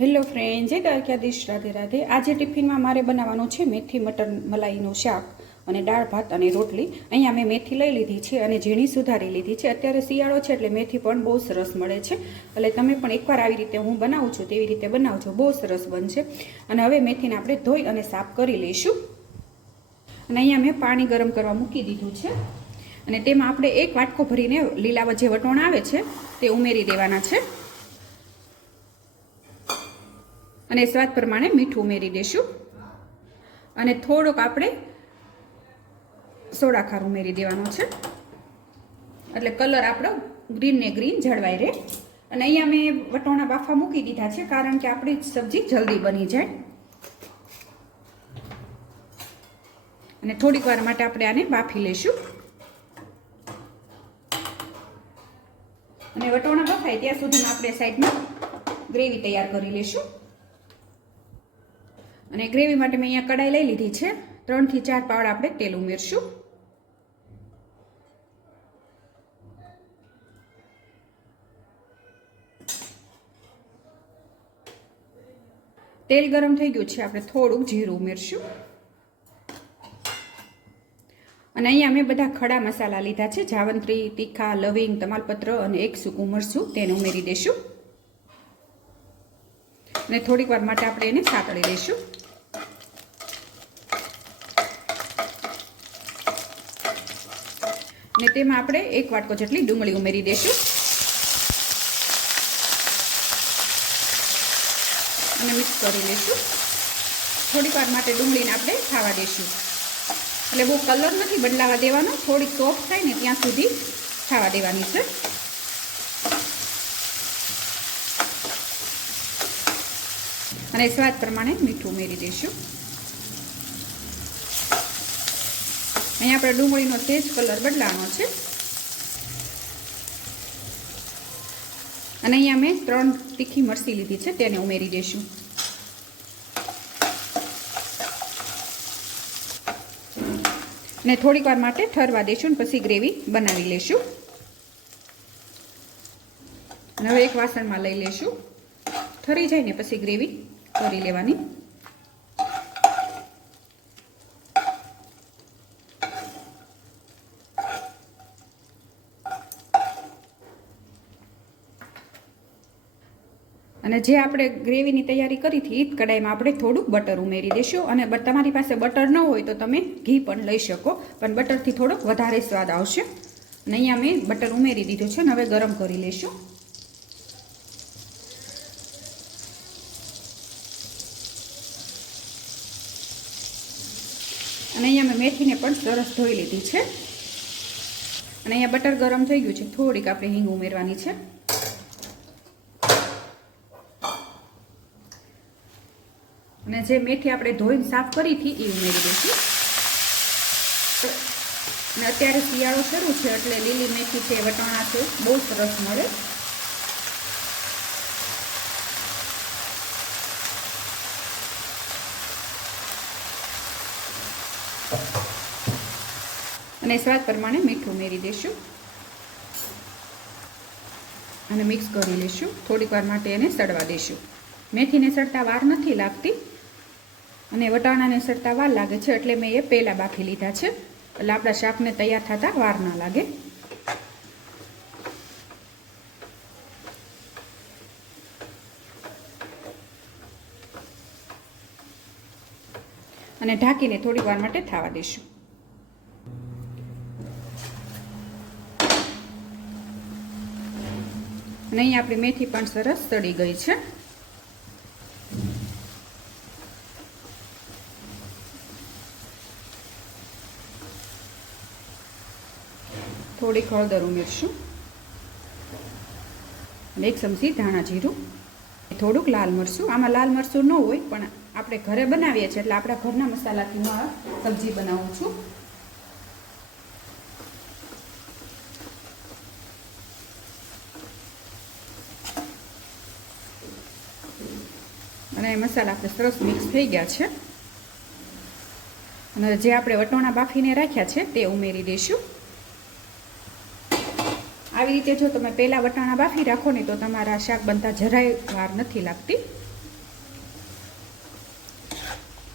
Hello friend, જય દ્વારકાધીશ, રાધે રાધે। આજે ટિફિનમાં મારે બનાવવાનું છે મેથી મટર મલાઈનું શાક અને દાળ ભાત અને રોટલી। અહીંયા મેં મેથી લઈ લીધી છે અને ઝીણી સુધારી લીધી છે। અત્યારે શિયાળો છે એટલે મેથી પણ બહુ સરસ મળે છે, એટલે તમે પણ એકવાર આવી રીતે હું બનાવું છું તેવી રીતે બનાવજો, બહુ સરસ બનશે। અને હવે મેથીને આપણે ધોઈ અને સાફ કરી લઈશું। અને અહીંયા મેં પાણી ગરમ કરવા મૂકી દીધું છે અને તેમાં આપણે એક વાટકો ભરીને લીલા જે વટોણા આવે છે તે ઉમેરી દેવાના છે અને સ્વાદ પ્રમાણે મીઠું ઉમેરી દેશું અને થોડોક આપણે સોડા ખાર ઉમેરી દેવાનો છે, એટલે કલર આપણો ગ્રીન ને ગ્રીન જળવાઈ રહે। અને અહીંયા મેં વટોણા બાફા મૂકી દીધા છે કારણ કે આપણી સબ્જી જલ્દી બની જાય અને થોડીક વાર માટે આપણે આને બાફી લઈશું। અને વટોણા બફાય ત્યાં સુધીમાં આપણે સાઈડમાં ગ્રેવી તૈયાર કરી લઈશું। અને ગ્રેવી માટે મેં અહીંયા કડાઈ લઈ લીધી છે, 3 થી 4 પાવડા આપણે તેલ ઉમેરશું। તેલ ગરમ થઈ ગયું છે, આપણે થોડુંક જીરું ઉમેરશું અને અહીંયા મેં બધા ખડા મસાલા લીધા છે, જાવંત્રી, તીખા, લવિંગ, તમાલપત્ર અને એક સૂકું મરચું, તેને ઉમેરી દઈશું અને થોડીક વાર માટે આપણે એને સાતળી લઈશું। અને તેમાં આપણે 1 વાટકો જેટલી ડુંગળી ઉમેરી દઈશું અને મિક્સ કરી લઈશું। થોડીક વાર માટે ડુંગળીને આપણે ખાવા દઈશું, એટલે બહુ કલર નથી બદલાવા દેવાનો, થોડીક સોફ્ટ થાય ને ત્યાં સુધી ખાવા દેવાની છે। અને સ્વાદ પ્રમાણે મીઠું ઉમેરી દઈશું। અહીંયા આપણે ડુંગળીનો તેજ કલર બદલાવાનો છે અને અહીંયા મેં 3 તીખી મરચી લીધી છે, તેને ઉમેરી દઈશું અને થોડીક વાર માટે ઠરવા દઈશું અને પછી ગ્રેવી બનાવી લઈશું। અને હવે એક વાસણમાં લઈ લઈશું, ઠરી જાય ને પછી ગ્રેવી કરી લેવાની। અને જે આપણે ગ્રેવીની તૈયારી કરી હતી એ જ કડાઈમાં આપણે થોડુંક બટર ઉમેરી દઈશું અને તમારી પાસે બટર ન હોય તો તમે ઘી પણ લઈ શકો, પણ બટરથી થોડોક વધારે સ્વાદ આવશે। અને અહીંયા મેં બટર ઉમેરી દીધું છે અને હવે ગરમ કરી લઈશું। અને અહીંયા મેં મેથીને પણ સરસ ધોઈ લીધી છે અને અહીંયા બટર ગરમ થઈ ગયું છે, થોડીક આપણે હિંગ ઉમેરવાની છે અને જે મેથી આપણે ધોઈને સાફ કરી હતી એ ઉમેરી દઈશું। અને અત્યારે શિયાળો શરૂ છે એટલે લીલી મેથી છે, વટાણા છે, બહુ સરસ મળે। અને સ્વાદ પ્રમાણે મીઠું ઉમેરી દઈશું અને મિક્સ કરી લઈશું। થોડીક વાર માટે એને સડવા દઈશું। મેથીને સડતા વાર નથી લાગતી અને વટાણાને સડતા વાર લાગે છે, એટલે મેં એ પહેલાં બાફી લીધા છે, એટલે આપણા શાકને તૈયાર થતાં વાર ના લાગે। અને ઢાંકીને થોડીક વાર માટે થવા દઈશું। અને અહીં આપણી મેથી પણ સરસ સડી ગઈ છે। થોડીક હળદર ઉમેરશું અને 1 ચમચી ધાણા જીરું, થોડુંક લાલ મરચું। આમાં લાલ મરચું ન હોય પણ આપણે ઘરે બનાવીએ છીએ એટલે આપણા ઘરના મસાલાથી હું આ સબ્જી બનાવું છું। અને મસાલા આપણે સરસ મિક્સ થઈ ગયા છે અને જે આપણે વટોણા બાફીને રાખ્યા છે તે ઉમેરી દઈશું। આવી રીતે જો તમે પહેલાં વટાણા બાફી રાખો ને તો તમારા શાક બનતા જરાય વાર નથી લાગતી।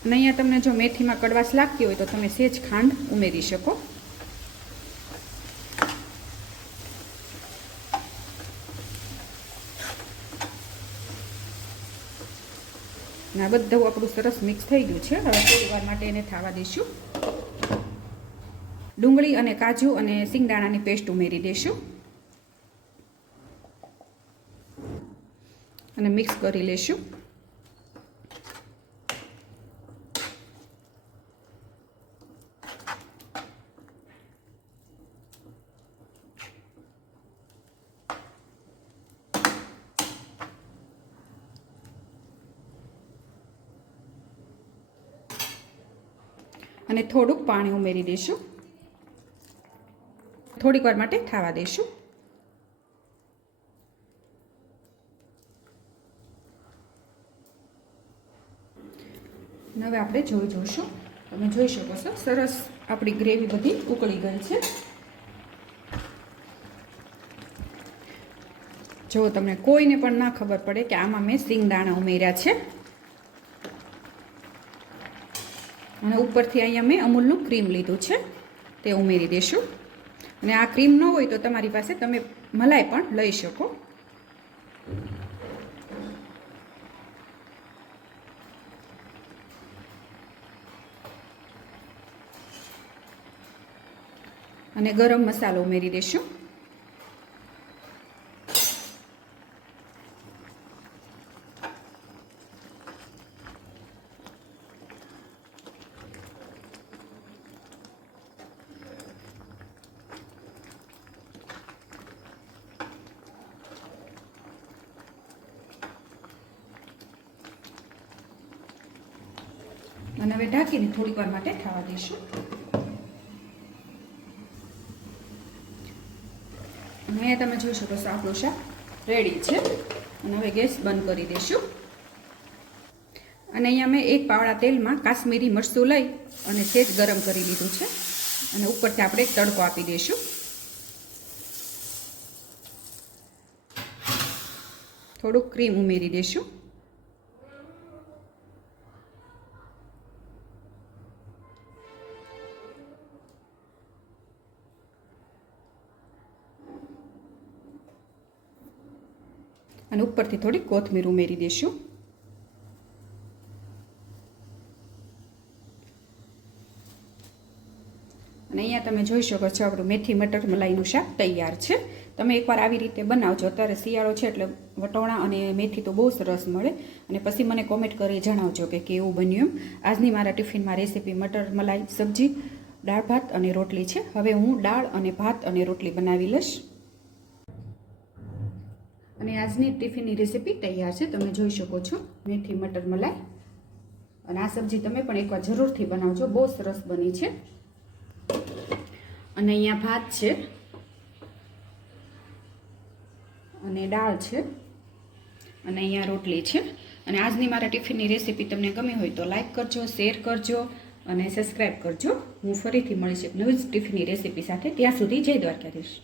અને અહીંયા તમને જો મેથીમાં કડવાશ લાગતી હોય તો તમે સેજ ખાંડ ઉમેરી શકો. અને આ બધું આપણું સરસ મિક્સ થઈ ગયું છે. હવે થોડી વાર માટે એને થવા દઈશું. ડુંગળી અને કાજુ અને સિંગદાણાની પેસ્ટ ઉમેરી દઈશું અને મિક્સ કરી લઈશું. અને થોડુંક પાણી ઉમેરી દઈશું. થોડીક વાર માટે થવા દઈશું. હવે આપણે જોઈશું. તમે જોઈ શકો છો સરસ આપણી ગ્રેવી બધી ઉકળી ગઈ છે. જો તમને કોઈને પણ ના ખબર પડે કે આમાં મેં સિંગદાણા ઉમેર્યા છે. અને ઉપરથી અહીંયા મેં અમૂલનું ક્રીમ લીધું છે તે ઉમેરી દઈશું. અને આ ક્રીમ ન હોય તો તમારી પાસે તમે મલાઈ પણ લઈ શકો. અને ગરમ મસાલો ઉમેરી દઈશું. અને હવે ઢાંકીને થોડીક વાર માટે થવા દઈશું. અને અહીંયા તમે જોઈ શકો છો આપણું શાક રેડી છે. અને હવે ગેસ બંધ કરી દઈશું. અને અહીંયા મેં એક પાવડા તેલમાં કાશ્મીરી મરચું લઈ અને સેજ ગરમ કરી લીધું છે. અને ઉપરથી આપણે તડકો આપી દઈશું. થોડુંક ક્રીમ ઉમેરી દઈશું. અને ઉપરથી થોડી કોથમીર ઉમેરી દઈશું. અને અહીંયા તમે જોઈ શકો છો આપણું મેથી મટર મલાઈનું શાક તૈયાર છે. તમે એકવાર આવી રીતે બનાવજો. અત્યારે શિયાળો છે એટલે વટોણા અને મેથી તો બહુ સરસ મળે. અને પછી મને કોમેન્ટ કરી જણાવજો કે કેવું બન્યું એમ. આજની મારા ટિફિનમાં રેસીપી મટર મલાઈ સબ્જી, દાળ ભાત અને રોટલી છે. હવે હું દાળ અને ભાત અને રોટલી બનાવી લઈશ. અને આજની ટિફિનની રેસીપી તૈયાર છે. તમે જોઈ શકો છો મેથી મટર મલાઈ. અને આ સબ્જી તમે પણ એકવાર જરૂરથી બનાવજો. બહુ સરસ બની છે. અને અહીંયા ભાત છે અને દાળ છે અને અહીંયા રોટલી છે. અને આજની મારા ટિફિનની રેસીપી તમને ગમી હોય તો લાઈક કરજો, શેર કરજો અને સબસ્ક્રાઈબ કરજો. હું ફરીથી મળીશ એક નવી જ ટિફિનની રેસીપી સાથે. ત્યાં સુધી જય દ્વારકાધીશ.